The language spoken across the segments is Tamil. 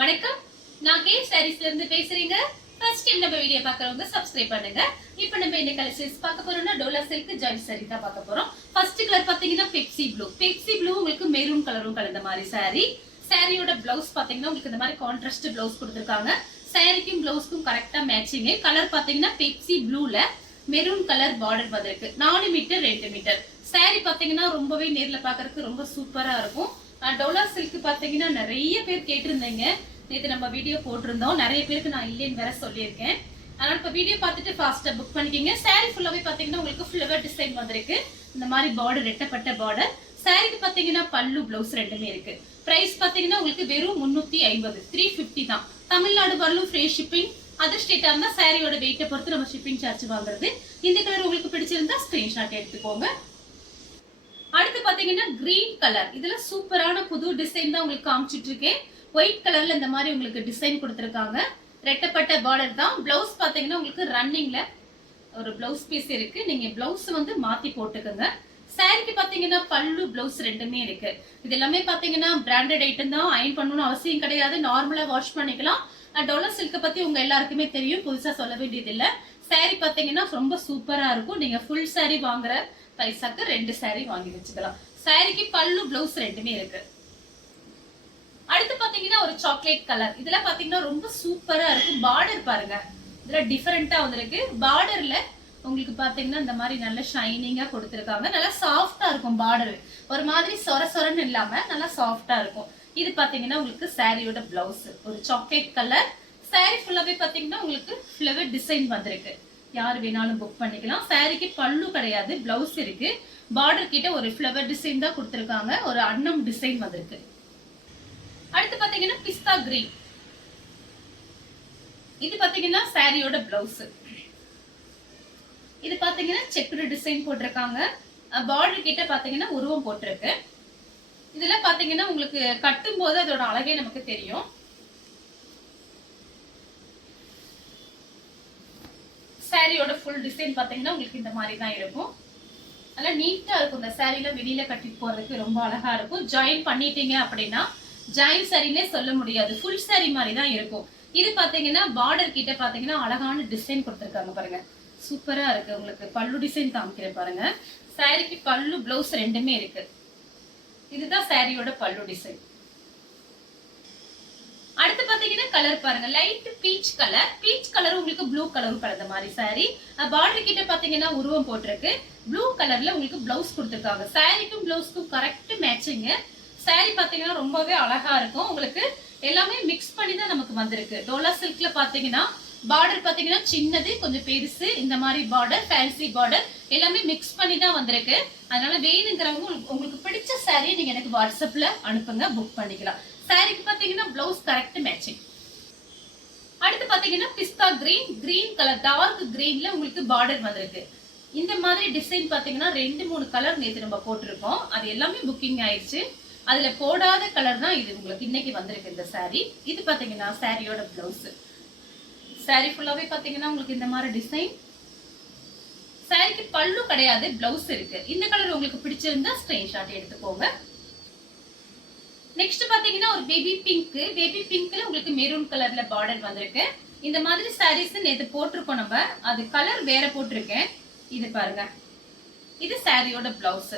வணக்கம், நான் கே சாரீஸ்ல இருந்து பேசுறீங்க. ஃபர்ஸ்ட் டைம் நம்ம வீடியோ பார்க்கறவங்க சப்ஸ்கிரைப் பண்ணுங்க. இப்போ நம்ம என்ன கலெக்ஷன்ஸ் பார்க்க போறோம்னா டோலா சில்க் ஜாயிண்ட் சாரி தான் பார்க்க போறோம். ஃபர்ஸ்ட் கலர் பாத்தீங்கன்னா பெப்சி ப்ளூ. பெப்சி ப்ளூ உங்களுக்கு மெரூன் கலரும் கலந்த மாதிரி சாரி. சாரியோட பிளவுஸ் பாத்தீங்கன்னா உங்களுக்கு இந்த மாதிரி கான்ட்ராஸ்ட் பிளவுஸ் கொடுத்திருக்காங்க. சாரிக்கும் பிளவுஸ்க்கும் கரெக்டா மேட்சிங். கலர் பாத்தீங்கன்னா பெப்சி ப்ளூல மெரூன் கலர் பார்டர் வந்திருக்கு. 4 மீட்டர் 2 மீட்டர். சாரி பாத்தீங்கன்னா ரொம்பவே நேர்ல பாக்குறதுக்கு ரொம்ப சூப்பரா இருக்கும். டோலா சில்க் பாத்தீங்கன்னா நிறைய பேர் கேட்டிருந்தீங்க. நேற்று நம்ம வீடியோ போட்டிருந்தோம். நிறைய பேருக்கு நான் இல்லைன்னு வேற சொல்லியிருக்கேன். அதனால இப்போ வீடியோ பார்த்துட்டு ஃபாஸ்ட்டாக புக் பண்ணிக்கிங்க. சாரி ஃபுல்லாகவே பார்த்தீங்கன்னா உங்களுக்கு ஃப்ளவர் டிசைன் வந்திருக்கு. இந்த மாதிரி பார்டர் ரெட்டப்பட்ட பார்டர். சாரிக்கு பார்த்தீங்கன்னா பல்லு பிளவுஸ் ரெண்டுமே இருக்கு. பிரைஸ் பார்த்தீங்கன்னா உங்களுக்கு வெறும் 350 350 தான். தமிழ்நாடு வரலும் ஃப்ரீ ஷிப்பிங். அதர் ஸ்டேட்டாக இருந்தால் சாரியோட வெயிட்டை பொறுத்து நம்ம ஷிப்பிங் சார்ஜ் வாங்குறது. இந்த கலர் உங்களுக்கு பிடிச்சிருந்தா ஸ்கிரீன்ஷாட் எடுத்துக்கோங்க. அடுத்து பாத்தீங்கன்னா கிரீன் கலர். இதுல சூப்பரான புது டிசைன் தான் உங்களுக்கு காமிச்சிட்டு இருக்கேன். ஒயிட் கலர்ல இந்த மாதிரி உங்களுக்கு டிசைன் கொடுத்திருக்காங்க. ரெட்டப்பட்ட பார்டர் தான். பிளவுஸ் பாத்தீங்கன்னா உங்களுக்கு ரன்னிங்ல ஒரு பிளவுஸ் பீஸ் இருக்கு. நீங்க பிளவுஸ் வந்து மாத்தி போட்டுக்கோங்க. சாரிக்கு பாத்தீங்கன்னா பல்லு பிளவுஸ் ரெண்டுமே இருக்கு. இது எல்லாமே பாத்தீங்கன்னா பிராண்டட் ஐட்டம் தான். அயன் பண்ணணும்னு அவசியம் கிடையாது. நார்மலா வாஷ் பண்ணிக்கலாம். டோலா சில்க் பத்தி உங்க எல்லாருக்குமே தெரியும். புதுசா சொல்ல வேண்டியது இல்ல. சாரி பாத்தீங்கன்னா ரொம்ப சூப்பரா இருக்கும். நீங்க ஃபுல் சாரி வாங்குற பைசாக்கு 2 சாரி வாங்கி வச்சுக்கலாம். சாரிக்கு பல்லு பிளவுஸ் ரெண்டுமே இருக்கு. அடுத்து பாத்தீங்கன்னா ஒரு சாக்லேட் கலர். இதுல பாத்தீங்கன்னா ரொம்ப சூப்பரா இருக்கும். பார்டர் பாருங்க, இதுல டிஃபரெண்டா வந்திருக்கு. பார்டர்ல உங்களுக்கு பாத்தீங்கன்னா இந்த மாதிரி நல்ல ஷைனிங்கா கொடுத்திருக்காங்க. நல்லா சாஃப்டா இருக்கும். பார்டர் ஒரு மாதிரி சொர சொரன்னு இல்லாம நல்லா சாஃப்டா இருக்கும். இது பாத்தீங்கன்னா உங்களுக்கு சாரியோட பிளவுஸ் ஒரு சாக்லேட் கலர். சாரி ஃபுல்லாவே பாத்தீங்கன்னா உங்களுக்கு ஃப்ளவர் டிசைன் வந்திருக்கு. யார் வேணாலும் புக் பண்ணிக்கலாம். சாரிக்கு பல்லு கிடையாது, பிளவுஸ் இருக்கு. பார்டர் கிட்ட ஒரு ஃப்ளவர் டிசைன் தான் கொடுத்திருக்காங்க. ஒரு அன்னம் டிசைன் வந்திருக்கு. அடுத்து பாத்தீங்கன்னா பிஸ்தா கிரீன். இது பாத்தீங்கன்னா சாரியோட பிளவுஸ். இது பாத்தீங்கன்னா செக்குடு டிசைன் போட்டிருக்காங்க. பார்டர் கிட்ட பாத்தீங்கன்னா உருவம் போட்டிருக்கு. இதுல பாத்தீங்கன்னா உங்களுக்கு கட்டும் போது அதோட அழகே நமக்கு தெரியும். சாரியோட ஃபுல் டிசைன் பாத்தீங்கன்னா உங்களுக்கு இந்த மாதிரி தான் இருக்கும். நல்லா நீட்டா இருக்கும். இந்த சாரியில வெளியில கட்டிட்டு போறதுக்கு ரொம்ப அழகா இருக்கும். ஜாயின் பண்ணிட்டீங்க அப்படின்னா ஜாயின் சாரினே சொல்ல முடியாது. ஃபுல் சாரி மாதிரி தான் இருக்கும். இது பாத்தீங்கன்னா பார்டர் கிட்ட பாத்தீங்கன்னா அழகான டிசைன் கொடுத்திருக்காங்க பாருங்க. சூப்பரா இருக்கு. உங்களுக்கு பல்லு டிசைன் காமிக்கிறேன் பாருங்க. சாரிக்கு பல்லு பிளவுஸ் ரெண்டுமே இருக்கு. இதுதான் சாரியோட பல்லு டிசைன். அடுத்து பாத்தீங்கன்னா கலர் பாருங்க. Light peach colour. Peach colour உங்களுக்கு ப்ளூ கலரும் கலந்த மாதிரி சாரி. பார்டர் கிட்ட பாத்தீங்கன்னா உருவம் போட்டிருக்கு. ப்ளூ கலர்ல உங்களுக்கு பிளவுஸ் கொடுத்திருக்காங்க. சாரிக்கும் பிளவுஸ்க்கும் கரெக்ட் மேட்சிங். சாரி பாத்தீங்கன்னா ரொம்பவே அழகா இருக்கும். உங்களுக்கு எல்லாமே மிக்ஸ் பண்ணி தான் நமக்கு வந்திருக்கு. டோலா சில்க்ல பாத்தீங்கன்னா பார்டர் பாத்தீங்கன்னா சின்னது கொஞ்சம் பெருசு, இந்த மாதிரி பார்டர் ஃபேன்சி பார்டர் எல்லாமே மிக்ஸ் பண்ணி தான் வந்திருக்கு. அதனால வேணுங்கிறவங்க உங்களுக்கு பிடிச்ச சாரியை நீங்க எனக்கு வாட்ஸ்அப்ல அனுப்புங்க, புக் பண்ணிக்கலாம். சாரிக்கு பாத்தீங்கன்னா பிளவுஸ் கரெக்ட் மேட்சிங். அடுத்து பாத்தீங்கன்னா பிஸ்தா கிரீன். கிரீன் கலர் டார்க் கிரீன்ல உங்களுக்கு பார்டர் வந்திருக்கு. இந்த மாதிரி டிசைன் பாத்தீங்கன்னா 2-3 கலர் நேற்று நம்ம போட்டிருக்கோம். அது எல்லாமே புக்கிங் ஆயிடுச்சு. அதுல போடாத கலர் தான் இது உங்களுக்கு இன்னைக்கு வந்திருக்கு இந்த சாரி. இது பாத்தீங்கன்னா சாரியோட பிளவுஸ். சாரி ஃபுல்லாவே பாத்தீங்கன்னா உங்களுக்கு இந்த மாதிரி டிசைன். சாரிக்கு பல்லு கிடையாது, பிளவுஸ் இருக்கு. இந்த கலர் உங்களுக்கு பிடிச்சிருந்தா ஸ்கிரீன்ஷாட் எடுத்துக்கோங்க. நெக்ஸ்ட் பாத்தீங்கன்னா ஒரு பேபி பிங்க். பேபி பிங்க்ல உங்களுக்கு மெரூன் கலர்ல பார்டர் வந்திருக்கு. இந்த மாதிரி சாரீஸ் நேத்து போட்டிருக்கோம் நம்ம. அது கலர் வேற போட்டிருக்கேன். இது பாருங்க, இது சாரியோட பிளவுஸ்.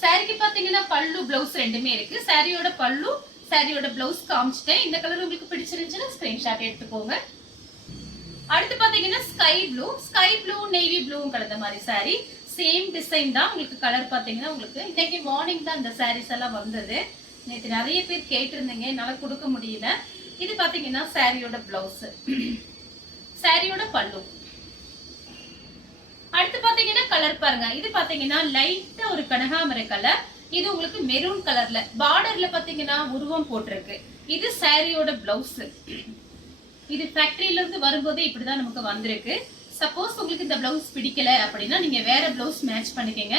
சாரிக்கு பாத்தீங்கன்னா பல்லு பிளவுஸ் ரெண்டுமே இருக்கு. சாரியோட பல்லு சாரியோட பிளவுஸ் காமிச்சிட்டேன். இந்த கலர் உங்களுக்கு பிடிச்சிருந்துச்சுன்னா ஸ்கிரீன்ஷாட் எடுத்துக்கோங்க. அடுத்து பாத்தீங்கன்னா sky blue. Sky blue navy ப்ளூவும் கலந்த மாதிரி சாரி. சேம் டிசைன் தான். உங்களுக்கு கலர் பாத்தீங்கன்னா உங்களுக்கு இன்னைக்கு மார்னிங் தான் இந்த சாரீஸ் எல்லாம் வந்தது. நேற்று நிறைய பேர் கேட்டிருந்தீங்க, என்னால கொடுக்க முடியல. இது பாத்தீங்கன்னா சாரியோட பிளவுஸ், சாரியோட பல்லு. அடுத்து பாத்தீங்கன்னா கலர் பாருங்க. இது பாத்தீங்கன்னா லைட்டா ஒரு கனகாமரை கலர். இது உங்களுக்கு மெரூன் கலர்ல பார்டர்ல பாத்தீங்கன்னா உருவம் போட்டிருக்கு. இது சாரியோட பிளவுஸ். இது ஃபேக்டரியில இருந்து வரும்போதே இப்படிதான் நமக்கு வந்திருக்கு. சப்போஸ் உங்களுக்கு இந்த பிளவுஸ் பிடிக்கல அப்படின்னா நீங்க வேற பிளவுஸ் மேட்ச் பண்ணிக்கங்க.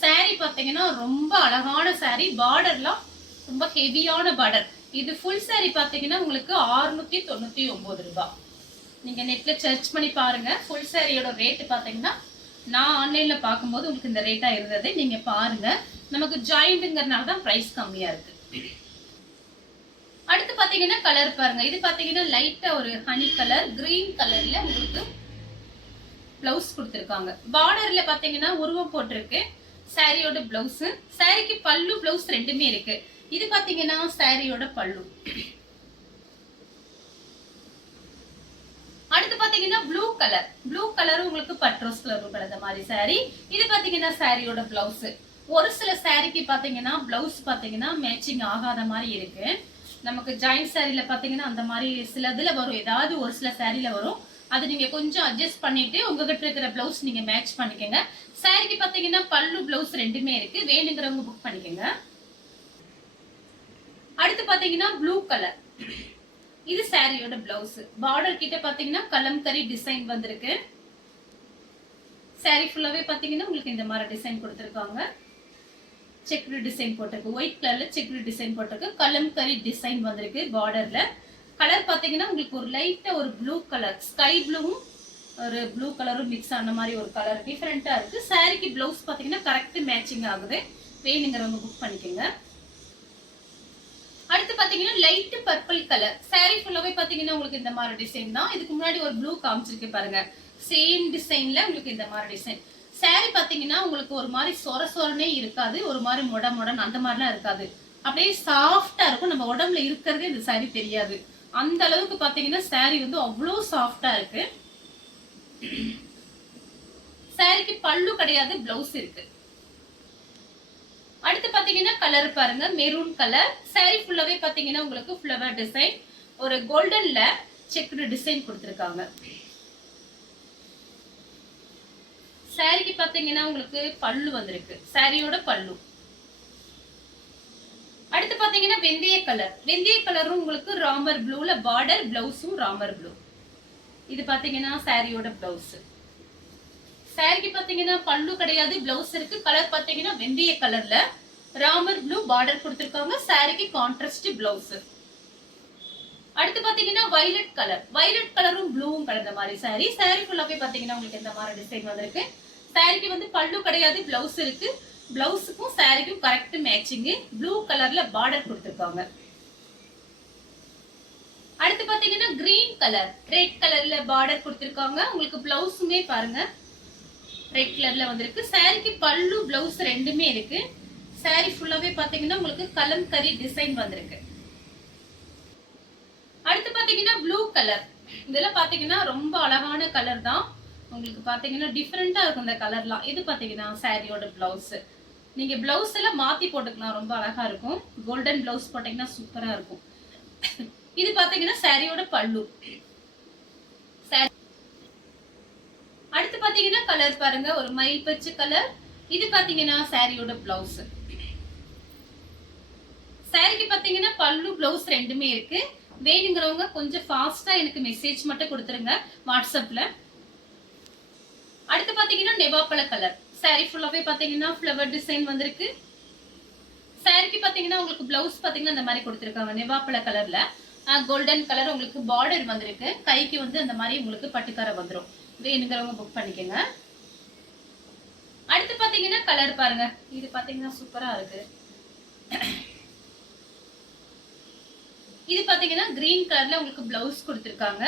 சாரி பாத்தீங்கன்னா ரொம்ப அழகான சாரி. பார்டர்லாம் ரொம்ப ஹெவியான பார்டர். இது ஃபுல் சாரி பாத்தீங்கன்னா உங்களுக்கு 699 ரூபாய். நீங்க நெட்ல சர்ச் பண்ணி பாருங்க. ஃபுல் சாரியோட ரேட் பாத்தீங்கன்னா நான் ஆன்லைன்ல பார்க்கும்போது உங்களுக்கு இந்த ரேட்டா இருந்தது. நீங்க பாருங்க. நமக்கு ஜாயிண்ட்ங்கறனால தான் பிரைஸ் கம்மியா இருக்கு. அடுத்து பாத்தீங்கன்னா கலர் பாருங்க. இது பாத்தீங்கன்னா லைட்டா ஒரு ஹனி கலர் கிரீன் கலர்ல உங்களுக்கு பிளவுஸ் கொடுத்திருக்காங்க. பார்டர்ல பாத்தீங்கன்னா உருவம் போட்டிருக்கு. சாரியோட பிளவுஸ், சாரிக்கு பல்லு பிளவுஸ் ரெண்டுமே இருக்கு. இது பாத்தீங்கன்னா சாரியோட பல்லு. அடுத்து பாத்தீங்கன்னா ப்ளூ கலர், ப்ளூ கலர் உங்களுக்கு பட்ரோஸ் கலர் கலந்த மாதிரி சாரி. இது பாத்தீங்கன்னா சாரியோட பிளவுஸ். ஒரு சில சாரிக்கு பாத்தீங்கன்னா பிளவுஸ் பாத்தீங்கன்னா மேட்சிங் ஆகாத மாதிரி இருக்கு. நமக்கு ஜாயிண்ட் சாரில பாத்தீங்கன்னா அந்த மாதிரி சிலதுல வரும், ஏதாவது ஒரு சில சாரில வரும். அது நீங்க கொஞ்சம் அட்ஜஸ்ட் பண்ணிட்டு உங்ககிட்ட இருக்கிற பிளவுஸ் நீங்க மேட்ச் பண்ணிக்கங்க. சாரிக்கு பாத்தீங்கன்னா பல்லு பிளவுஸ் ரெண்டுமே இருக்கு, வேணுங்கிறவங்க புக் பண்ணிக்கங்க. அடுத்து பாத்தீங்கன்னா ப்ளூ கலர், இது சாரியோட பிளவுஸ். பார்டர் கிட்ட பாத்தீங்கன்னா கலம்கரி டிசைன் வந்திருக்கு. சாரி ஃபுல்லாவே பாத்தீங்கன்னா உங்களுக்கு இந்த மாதிரி டிசைன் கொடுத்திருக்காங்க. செக்டு டிசைன் போட்டிருக்கு, ஒயிட் கலர்ல செக்டு டிசைன் போட்டிருக்கு, கலம்கரி டிசைன் வந்திருக்கு. பார்டர்ல கலர் பாத்தீங்கன்னா உங்களுக்கு ஒரு லைட்டா ஒரு ப்ளூ கலர், ஸ்கை ப்ளூவும் ஒரு ப்ளூ கலரும் மிக்ஸ் ஆன மாதிரி ஒரு கலர் டிஃபரெண்டா இருக்கு. சாரிக்கு பிளவுஸ் பாத்தீங்கன்னா கரெக்ட் மேட்சிங் ஆகுது, வேணுங்கிறவங்க புக் பண்ணிக்கோங்க. அடுத்து பாத்தீங்கன்னா லைட் பர்பிள் கலர், சாரி ஃபுல்லாவே பாத்தீங்கன்னா உங்களுக்கு இந்த மாதிரி டிசைன் தான். இதுக்கு முன்னாடி ஒரு ப்ளூ காமிச்சிருக்கு பாருங்க, சேம் டிசைன்ல உங்களுக்கு இந்த மாதிரி டிசைன். சாரி பாத்தீங்கன்னா உங்களுக்கு ஒரு மாதிரி சொர சொரனே இருக்காது, ஒரு மாதிரி மொடன் அந்த மாதிரிலாம் இருக்காது, அப்படியே சாஃப்டா இருக்கும். நம்ம உடம்புல இருக்கிறதே இந்த சாரி தெரியாது, அந்த அளவுக்கு பாத்தீங்கன்னா சாரி வந்து அவ்வளவு சாஃப்டா இருக்கு. சாரிக்கு பல்லு கிடையாது, பிளவுஸ் இருக்கு. அடுத்து பாத்தீங்கன்னா கலர் பாருங்க, மெரூன் கலர். சாரி ஃபுல்லாவே பாத்தீங்கன்னா உங்களுக்கு ஃப்ளவர் டிசைன், ஒரு கோல்டன்ல செக்டு டிசைன் கொடுத்திருக்காங்க. சாரிக்கு பாத்தீங்கன்னா உங்களுக்கு பல்லு வந்திருக்கு, சாரியோட பல்லு. அடுத்து பாத்தீங்கன்னா வெந்தய கலர், வெந்தய கலரும் உங்களுக்கு ராமர் ப்ளூல பார்டர், பிளவுஸும் ராமர் ப்ளூ. இது பாத்தீங்கன்னா சாரியோட பிளவுஸ். சாரிக்கு பாத்தீங்கன்னா பல்லு கிடையாது, பிளவுஸ் இருக்கு. கலர் பாத்தீங்கன்னா வெந்தய கலர்ல ராமர் ப்ளூ பார்டர் கொடுத்திருக்காங்க. சாரிக்கு கான்ட்ராஸ்ட் பிளவுஸ். அடுத்து பாத்தீங்கன்னா வயலட் கலர், வயலட் கலரும் ப்ளூவும் கலந்த மாதிரி சாரி. சாரி ஃபுல்லாவே பாத்தீங்கன்னா உங்களுக்கு இந்த மாதிரி டிசைன் வந்திருக்கு. சாரிக்கு வந்து பல்லு கிடையாது, பிளவுஸ் இருக்கு. பிளவுஸுக்கும் சாரிக்கும் கரெக்ட் மேட்சிங், ப்ளூ கலர்ல பார்டர் கொடுத்திருக்காங்க. அடுத்து பாத்தீங்கன்னா கிரீன் கலர், ரெட் கலர்ல பார்டர் கொடுத்திருக்காங்க. உங்களுக்கு பிளவுஸுமே பாருங்க ரெட் கலர்ல வந்திருக்கு. சாரிக்கு பல்லு பிளவுஸ் ரெண்டுமே இருக்கு. சாரி ஃபுல்லாவே பாத்தீங்கன்னா உங்களுக்கு கலம்கரி டிசைன் வந்திருக்கு. அடுத்து பாத்தீங்கன்னா ப்ளூ கலர், இதெல்லாம் பாத்தீங்கன்னா ரொம்ப அழகான கலர் தான். உங்களுக்கு பாத்தீங்கன்னா டிஃபரெண்டா இருக்கும் இந்த கலர்லாம். இது பாத்தீங்கன்னா சாரியோட பிளவுஸ். நீங்க பிளவுஸ் எல்லாம் மாத்தி போட்டுக்கலாம், ரொம்ப அழகா இருக்கும். கோல்டன் பிளவுஸ் போட்டீங்கன்னா சூப்பரா இருக்கும். இது பாத்தீங்கன்னா சாரியோட பல்லு. அடுத்து பாத்தீங்கன்னா கலர் பாருங்க, ஒரு மயில் பச்சை கலர். இது பாத்தீங்கன்னா சாரியோட பிளவுஸ். சாரிக்கு பாத்தீங்கன்னா பல்லு பிளவுஸ் ரெண்டுமே இருக்கு. வேணுங்கிறவங்க கொஞ்சம் ஃபாஸ்டா எனக்கு மெசேஜ் மட்டும் கொடுத்துருங்க வாட்ஸ்அப்ல. அடுத்து பாத்தீங்கன்னா நெவாப்பழ கலர், சாரி ஃபுல்லாவே பாத்தீங்கன்னா ஃப்ளவர் டிசைன் வந்திருக்கு. சாரிக்கு பாத்தீங்கன்னா உங்களுக்கு பிளவுஸ் பாத்தீங்கன்னா இந்த மாதிரி கொடுத்திருக்காங்க நெவாப்பழ கலர்ல. கோல்டன் கலர் உங்களுக்கு பார்டர் வந்திருக்கு. கைக்கு வந்து அந்த மாதிரி உங்களுக்கு பட்டுக்கார வந்துடும், வேணுங்கிறவங்க புக் பண்ணிக்கோங்க. அடுத்து பாத்தீங்கன்னா கலர் பாருங்க, இது பாத்தீங்கன்னா சூப்பரா இருக்கு. இது பாத்தீங்கன்னா கிரீன் கலர்ல உங்களுக்கு பிளவுஸ் கொடுத்திருக்காங்க.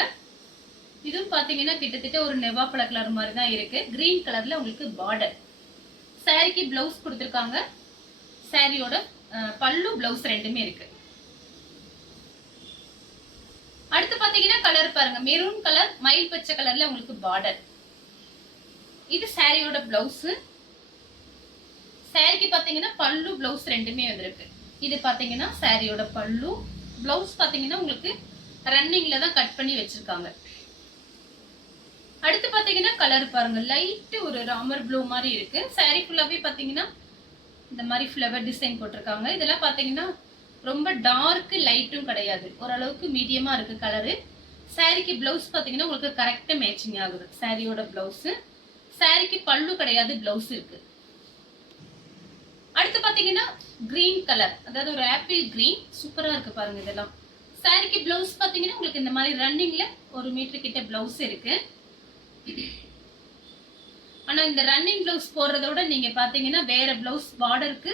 இதுவும் பாத்தீங்கன்னா கிட்டத்தட்ட ஒரு நெவாப்பழ கலர் மாதிரி தான் இருக்கு. கிரீன் கலர்ல உங்களுக்கு பார்டர். சாரிக்கு பிளவுஸ் கொடுத்திருக்காங்க. சாரியோட பல்லு பிளவுஸ் ரெண்டுமே இருக்கு. அடுத்து பாத்தீங்கன்னா கலர் பாருங்க, மெரூன் கலர் மயில் பச்சை கலர்ல உங்களுக்கு பார்டர். இது சாரியோட பிளவுஸ். சாரிக்கு பாத்தீங்கன்னா பல்லு பிளவுஸ் ரெண்டுமே வந்திருக்கு. இது பாத்தீங்கன்னா சாரியோட பல்லு. பிளவுஸ் பாத்தீங்கன்னா உங்களுக்கு ரன்னிங்ல தான் கட் பண்ணி வச்சிருக்காங்க. அடுத்து பாத்தீங்கன்னா கலர் பாருங்க, லைட் ஒரு ராமர் ப்ளூ மாதிரி இருக்கு. சாரி ஃபுல்லாவே பாத்தீங்கன்னா இந்த மாதிரி ஃப்ளவர் டிசைன் போட்டிருக்காங்க. இதெல்லாம் பாத்தீங்கன்னா ரொம்ப டார்க் லைட்டும் கிடையாது, ஓரளவுக்கு மீடியமா இருக்கு கலரு. சாரிக்கு பிளவுஸ் பாத்தீங்கன்னா உங்களுக்கு கரெக்டா மேட்சிங் ஆகுது, சாரியோட பிளவுஸ். சாரிக்கு பல்லு கிடையாது, பிளவுஸ் இருக்கு. அடுத்து பாத்தீங்கன்னா கிரீன் கலர், அதாவது ஒரு ஆப்பிள் கிரீன், சூப்பரா இருக்கு பாருங்க இதெல்லாம். சாரிக்கு பிளவுஸ் பாத்தீங்கன்னா உங்களுக்கு இந்த மாதிரி ரன்னிங்ல 1 மீட்டர் கிட்ட பிளவுஸ் இருக்கு. ஆனா இந்த ரன்னிங் பிளவுஸ் போடுறத விட நீங்க பாத்தீங்கன்னா வேற பிளவுஸ் பார்டருக்கு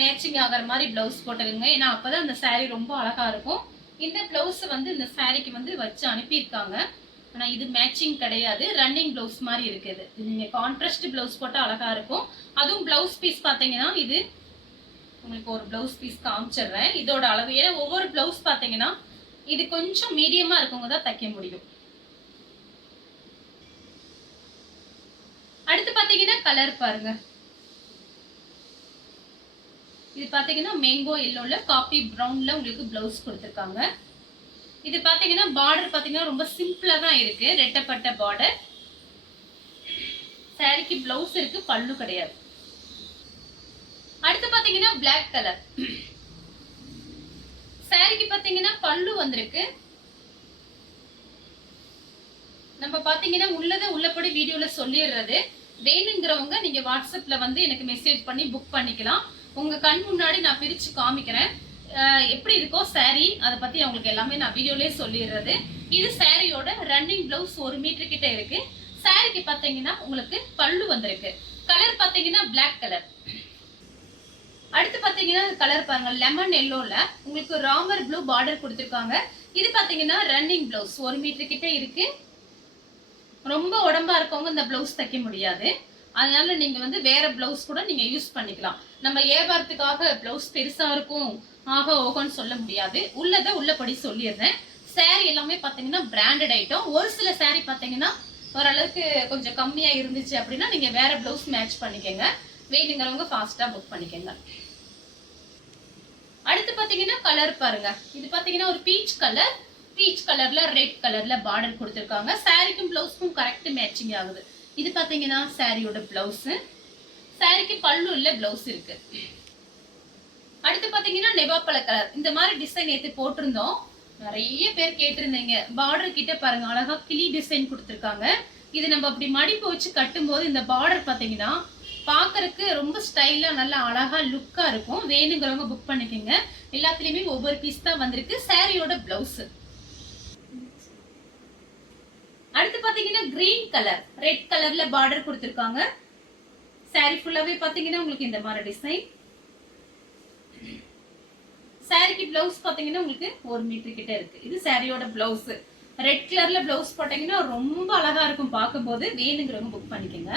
மேட்சிங் ஆகிற மாதிரி பிளவுஸ் போட்டுக்கோங்க. ஏன்னா அப்பதான் அந்த சாரி ரொம்ப அழகா இருக்கும். இந்த பிளவுஸ் வந்து இந்த சாரிக்கு வந்து வச்சு அனுப்பியிருக்காங்க. ஆனா இது மேட்சிங் கிடையாது, ரன்னிங் பிளவுஸ் மாதிரி இருக்குது. நீங்க கான்ட்ராஸ்ட் பிளவுஸ் போட்டா அழகா இருக்கும். அதுவும் பிளவுஸ் பீஸ் பாத்தீங்கன்னா இது உங்களுக்கு ஒரு பிளவுஸ் பீஸ் காமிச்சிடுறேன். இதோட அளவு ஏன்னா ஒவ்வொரு பிளவுஸ் பாத்தீங்கன்னா இது கொஞ்சம் மீடியமா இருக்கவங்க தான் தைக்க முடியும். அடுத்து பாத்தீங்கன்னா கலர் பாருங்க. இது பாத்தீங்கன்னா மேங்கோ எல்லோல காபி பிரவுன்ல உங்களுக்கு பிளவுஸ் கொடுத்திருக்காங்க. இது பாத்தீங்கன்னா பார்டர் பாத்தீங்கன்னா ரொம்ப சிம்பிளா தான் இருக்கு, ரெட்டப்பட்ட பார்டர். சாரிக்கு பிளவுஸ் இருக்கு, பல்லு கிடையாது. அடுத்து பாத்தீங்கன்னா பிளாக் கலர். சாரிக்கு பாத்தீங்கன்னா பல்லு வந்திருக்கு. நம்ம பாத்தீங்கன்னா உள்ளபடி வீடியோல சொல்லிடுறது. வேணுங்கிறவங்க நீங்க வாட்ஸ்அப்ல வந்து எனக்கு மெசேஜ் பண்ணி புக் பண்ணிக்கலாம். உங்க கண் முன்னாடி நான் பிரிச்சு காமிக்கிறேன் எப்படி இருக்கோ சாரி, அதை பத்தி அவங்களுக்கு எல்லாமே நான் வீடியோலயே சொல்லிடுறது. இது சாரியோட ரன்னிங் பிளவுஸ் 1 மீட்டர் கிட்ட இருக்கு. சாரிக்கு பாத்தீங்கன்னா உங்களுக்கு பல்லு வந்திருக்கு. கலர் பாத்தீங்கன்னா பிளாக் கலர். அடுத்து பாத்தீங்கன்னா கலர் பாருங்க, லெமன் எல்லோல உங்களுக்கு ராமர் ப்ளூ பார்டர் கொடுத்திருக்காங்க. இது பாத்தீங்கன்னா ரன்னிங் பிளவுஸ் 1 மீட்டர் கிட்ட இருக்கு. ரொம்ப உடம்பா இருக்கவங்க இந்த பிளவுஸ் தைக்க முடியாது, அதனால நீங்க வந்து வேற பிளவுஸ் கூட நீங்க யூஸ் பண்ணிக்கலாம். நம்ம வியாபாரத்துக்காக பிளவுஸ் பெருசா இருக்கும் ஆக ஓகோன்னு சொல்ல முடியாது, உள்ளதை உள்ளபடி சொல்லிடுறேன். சாரி எல்லாமே பாத்தீங்கன்னா பிராண்டட் ஐட்டம். ஒரு சில சாரி பாத்தீங்கன்னா ஓரளவுக்கு கொஞ்சம் கம்மியா இருந்துச்சு அப்படின்னா நீங்க வேற பிளவுஸ் மேட்ச் பண்ணிக்கங்க. வேணுங்கிறவங்க ஃபாஸ்டா புக் பண்ணிக்கங்க. அடுத்து பாத்தீங்கன்னா கலர் பாருங்க. இது பாத்தீங்கன்னா ஒரு பீச் கலர். பீச் கலர்ல ரெட் கலர்ல பார்டர் கொடுத்திருக்காங்க. சாரிக்கும் பிளவுஸ்க்கும் கரெக்ட் மேட்சிங் ஆகுது. இது பாத்தீங்கன்னா சாரியோட பிளவுஸ். சாரிக்கு பல்லு இல்ல, பிளவுஸ் இருக்கு. அடுத்து பாத்தீங்கன்னா நெவாப்பழ கலர். இந்த மாதிரி டிசைன் ஏத்து போட்டிருந்தோம், நிறைய பேர் கேட்டிருந்தீங்க. பார்டர் கிட்ட பாருங்க, அழகா கிளி டிசைன் கொடுத்திருக்காங்க. இது நம்ம அப்படி மடிப்பு வச்சு கட்டும் போது இந்த பார்டர் பாத்தீங்கன்னா பாக்குறதுக்கு ரொம்ப ஸ்டைலா நல்லா அழகா லுக்கா இருக்கும். வேணுங்கிறவங்க புக் பண்ணிக்கோங்க. எல்லாத்துலயுமே ஒவ்வொரு பீஸ் தான் வந்திருக்கு. சாரியோட பிளவுஸ். அடுத்து பாத்தீங்கன்னா கிரீன் கலர், ரெட் கலர்ல பார்டர் கொடுத்திருக்காங்க. சாரி ஃபுல்லாவே பாத்தீங்கன்னா உங்களுக்கு இந்த மாதிரி டிசைன். சாரிக்கு பிளவுஸ் பாத்தீங்கன்னா உங்களுக்கு 1 மீட்டர் கிட்ட இருக்கு. இது சாரியோட பிளவுஸ். ரெட் கலர்ல பிளவுஸ் போட்டீங்கன்னா ரொம்ப அழகா இருக்கும் பார்க்கும்போது. வேணுங்கிறவங்க புக் பண்ணிக்கோங்க.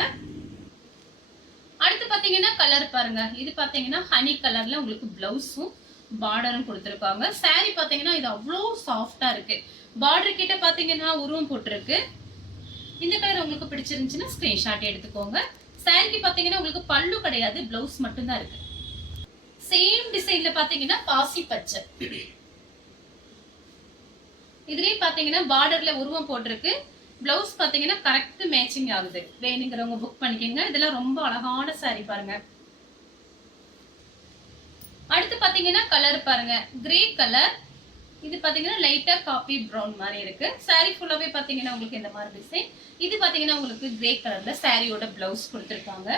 அடுத்து பாத்தீங்கன்னா கலர் பாருங்க. இது பாத்தீங்கன்னா ஹனி கலர்ல உங்களுக்கு பிளவுஸும் பார்டரும் கொடுத்திருக்காங்க. சாரி பாத்தீங்கன்னா இது அவ்வளவு சாஃப்டா இருக்கு. பார்டர் கிட்ட பாத்தீங்கன்னா உருவம் போட்டிருக்கு. இந்த கலர் உங்களுக்கு பிடிச்சிருந்துச்சுன்னா ஸ்கிரீன்ஷாட் எடுத்துக்கோங்க. சாரிக்கு பாத்தீங்கன்னா உங்களுக்கு பல்லு கிடையாது, பிளவுஸ் மட்டும் தான் இருக்கு. சேம் டிசைன்ல பாத்தீங்கன்னா பாசி பச்சை. இதுலயே பாத்தீங்கன்னா பார்டர்ல உருவம் போட்டிருக்கு. பிளவுஸ் பாத்தீங்கன்னா கரெக்ட் மேட்சிங் ஆகுது. வேணுங்கிறவங்க புக் பண்ணிக்கோங்க. இதெல்லாம் ரொம்ப அழகான சாரி பாருங்க. அடுத்து பாத்தீங்கன்னா கலர் பாருங்க, கிரே கலர். இது பாத்தீங்கன்னா லைட்டா காபி பிரவுன் மாதிரி இருக்கு. சாரி ஃபுல்லாவே பாத்தீங்கன்னா உங்களுக்கு இந்த மாதிரி டிசைன். இது பாத்தீங்கன்னா உங்களுக்கு கிரே கலர்ல சாரியோட பிளவுஸ் கொடுத்திருக்காங்க.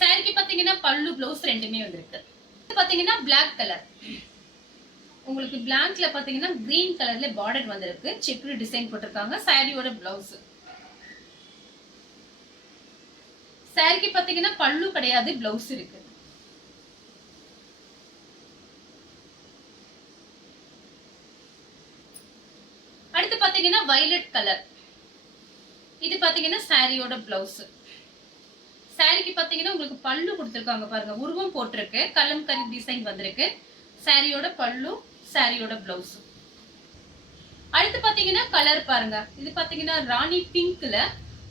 சாரிக்கு பாத்தீங்கன்னா பல்லு பிளவுஸ் ரெண்டுமே வந்திருக்கு. இது பாத்தீங்கன்னா பிளாக் கலர். உங்களுக்கு பிளாக்ல பாத்தீங்கன்னா கிரீன் கலர்ல பார்டர் வந்திருக்கு. செக்குடு டிசைன் போட்டிருக்காங்க. சாரியோட பிளவுஸ். சாரிக்கு பாத்தீங்கன்னா பல்லு கிடையாது, பிளவுஸ் இருக்கு. அடுத்து பாத்தீங்கன்னா வயலட் கலர். இது பாத்தீங்கன்னா சாரியோட பிளவுஸ். சாரிக்கு பாத்தீங்கன்னா உங்களுக்கு பல்லு கொடுத்திருக்காங்க பாருங்க, உருவம் போட்டிருக்கு. கலம்கரி டிசைன் வந்திருக்கு. சாரியோட பல்லு, சாரியோட பிளவுஸ். அடுத்து பாத்தீங்கன்னா கலர் பாருங்க. இது பாத்தீங்கன்னா ராணி பிங்க்ல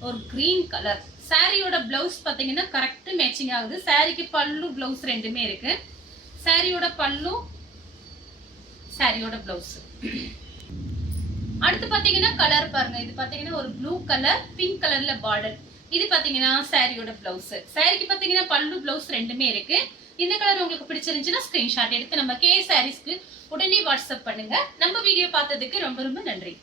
ஒரு கிரீன் கலர். சாரியோட பிளவுஸ் பாத்தீங்கன்னா கரெக்ட் மேட்சிங் ஆகுது. சாரிக்கு பல்லு பிளவுஸ் ரெண்டுமே இருக்கு. சாரியோட பல்லு, சாரியோட பிளவுஸ். அடுத்து பாத்தீங்கன்னா கலர் பாருங்க. இது பாத்தீங்கன்னா ஒரு ப்ளூ கலர், பிங்க் கலர்ல பார்டர். இது பாத்தீங்கன்னா சாரியோட பிளவுஸ். சாரிக்கு பாத்தீங்கன்னா பல்லு பிளவுஸ் ரெண்டுமே இருக்கு. இந்த கலர் உங்களுக்கு பிடிச்சிருந்துச்சுன்னா ஸ்கிரீன்ஷாட் எடுத்து நம்ம கே சாரீஸ்க்கு உடனே வாட்ஸ்அப் பண்ணுங்க. நம்ம வீடியோ பார்த்ததுக்கு ரொம்ப ரொம்ப நன்றி.